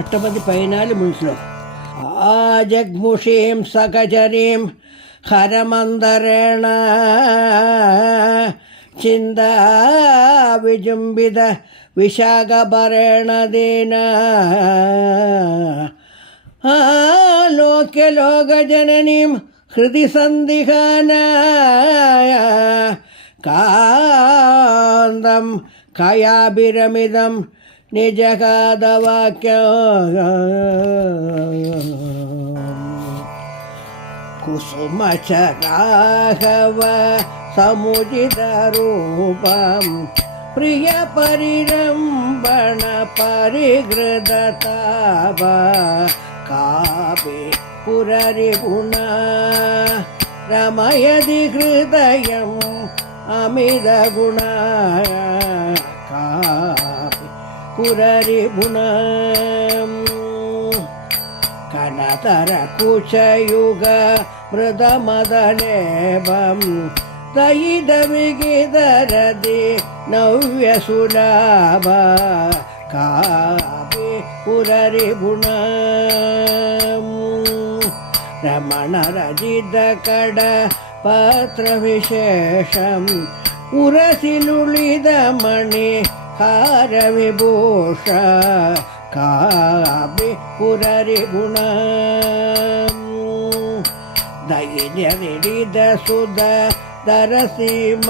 അഷ്ടപതി 14 മുൻ ശ്ലോകം. ആ ജഗ്മുഷീം സകചരീം ഹരമന്തരേണ ചിന്താ വിജുംബിത വിശാഖഭരണദീന ലോക്യ ലോകജനനീം ഹൃദി സന്ദിഹാനായ കാന്തം കയാഭിരമിതം നിജഗാദവാക്യം കുസുമചരാഘവ സമുചിതരൂപം പ്രിയ പരിരംഭണ പരിഹൃതതാപ കാപി പുരരിഗുണ രമയതി ഹൃദയം അമിത ഗുണ കാപി പുരരിഗുണ കനതര കുശയുഗ മൃതമദലേഭം ദയിത വിഗിതരതി നവ്യസുലഭ കാപി പുരരിഗുണ രമണരജിത കട പത്രവിശേഷം ഉരസിലുളിത മണി ഹാരവിഭൂഷ കാപി പുരരിഗുണ ധൈര്യനിടിത സുധ ദരസീമ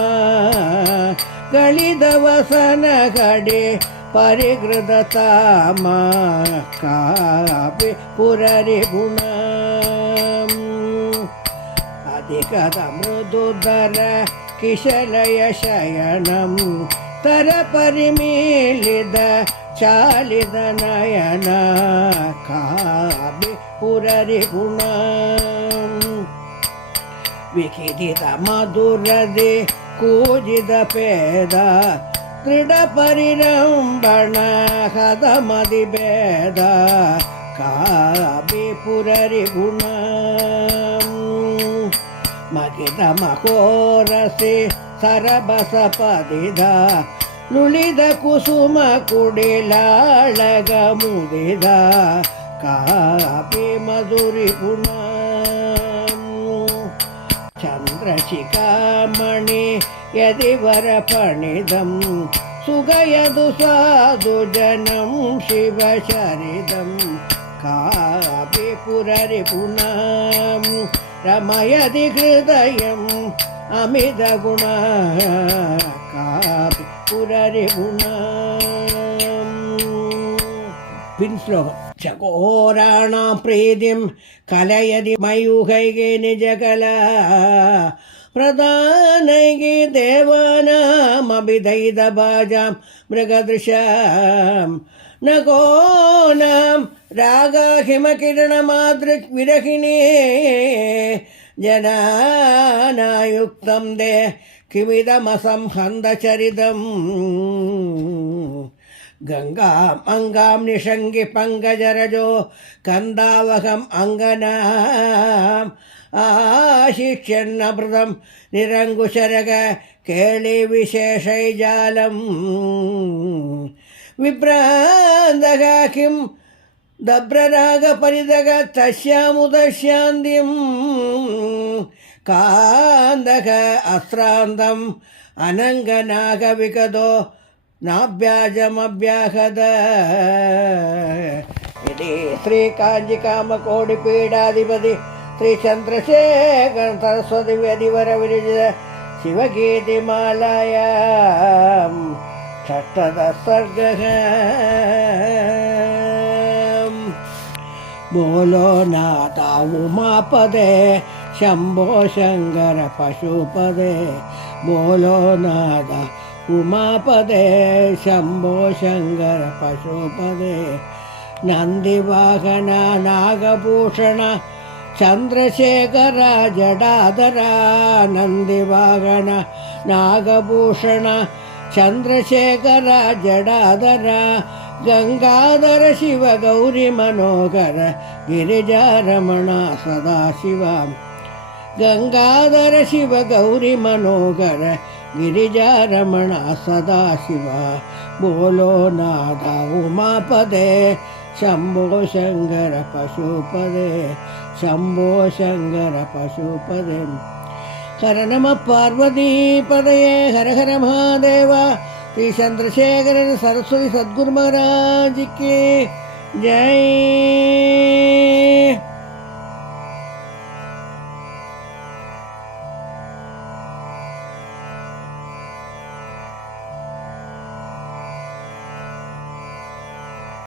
ಗಳಿದ ವಸನ ಕಡೆ ಪರಿಗೃತತಾಮ ಕಾಪಿ ಪುರರಿಗುಣ ಅಧಿಕದ ಮೃದುದರ ಕಿಶಲಯ ಶಯನಂ ತರ ಪರಿಮೀಲಿದ ಚಾಲಿದ ನಯನ ಕಾಪಿ ಪುರರಿಗುಣ ವಿಖಿದಿತ ಮಧುರದೆ ಕೂಜಿದ ಪೇದ ದೃಢ ಪರಿರಂಭಣ ಹದ ಮದಿ ಭೇದ ಕಾಪಿ ಪುರರಿಗುಣ ಮಗಿದ ಮಕೋರಸಿ ಸರಬಸ ಪದಿದ ನುಳಿದ ಕುಸುಮ ಕುಡಿಲಾಳಗ ಮುದಿದ ಕಾಪಿ ಮಧುರಿಗುಣ ಚಂದ್ರಶಿಖಾಮಣಿ ಯದಿವರ ಪಣಿದಂ ಸುಗಯದು ಸ್ವಾದು ಜನಂ ಶಿವಶರಿದಂ ಕಾಪಿ ಪುರರಿಗುಣ ರಮಯದಿ ಹೃದಯಂ ಅಮಿತ ಗುಣ ಕಾಪಿ ಪುರರಿಗುಣ പിൻ ശ്ലോകം. ചകോരാണാം പ്രീതിം കലയതി മയൂഹൈകേ നിജകല പ്രധാനൈകേ ദേവാനാമഭിദൈതഭാജാം മൃഗദൃശാം നഗോനാം രാഗഹിമകിരണമാതൃക് വിരഹിണേ ജനാനായുക്തം ദേ കിമിതമസംഹന്തചരിതം ഗംഗാം അംഗാം നിഷംഗി പങ്കജരജോ കന്ദാവഹം അംഗനാം ആശിഷ്യന്നഭൃതം നിരങ്കുശരക കേളി വിശേഷൈജാലം വിഭ്രാന്തക കിം ദബ്രരാഗ പരിതക തസ്യാമുദശ്യാന്തിം കാന്തക അസ്രാന്തം അനംഗനാഗവികദോ നാഭ്യാജമഭ്യാഹത ഇതി ശ്രീ കാഞ്ചികാമകോടിപീഠാധിപതി ശ്രീ ചന്ദ്രശേഖര സരസ്വതി വ്യതിവര വിരചിത ശിവഗീതിമാലായാം ഷഷ്ടദ സർഗഃ. ബോലോ നാഥ ഉമാപദേ ശംഭോ ശങ്കര പശുപദേ ബോലോ നാഥ ഉമാപദേ ശംഭോ ശങ്കര പശുപദേ ನಂದಿವಾಹನ ನಾಗಭೂಷಣ ಚಂದ್ರಶೇಖರ ಜಡಾಧರ ನಂದಿವಾಹನ ನಾಗಭೂಷಣ ಚಂದ್ರಶೇಖರ ಜಡಾಧರ ಗಂಗಾಧರ ಶಿವ ಗೌರಿ ಮನೋಹರ ಗಿರಿಜಾರಮಣ ಸದಾಶಿವ ಗಂಗಾಧರ ಶಿವ ಗೌರಿ ಮನೋಹರ ಗಿರಿಜಾರಮಣ ಸದಾಶಿವ ಬೋಲೋ ನಾದ ಉಮಾಪದೇ ಶಂಭೋ ಶಂಕರ ಪಶುಪದೇ ಶಂಭೋ ಶಂಕರ ಪಶುಪದೇ. ಹರ ನಮ ಪಾರ್ವತೀಪದಯೇ ಹರ ಹರ ಮಹಾದೇವ. ಶ್ರೀ ಚಂದ್ರಶೇಖರ ಸರಸ್ವತಿ ಸದ್ಗುರು ಮಹಾರಾಜ್ ಕಿ ಜೈ.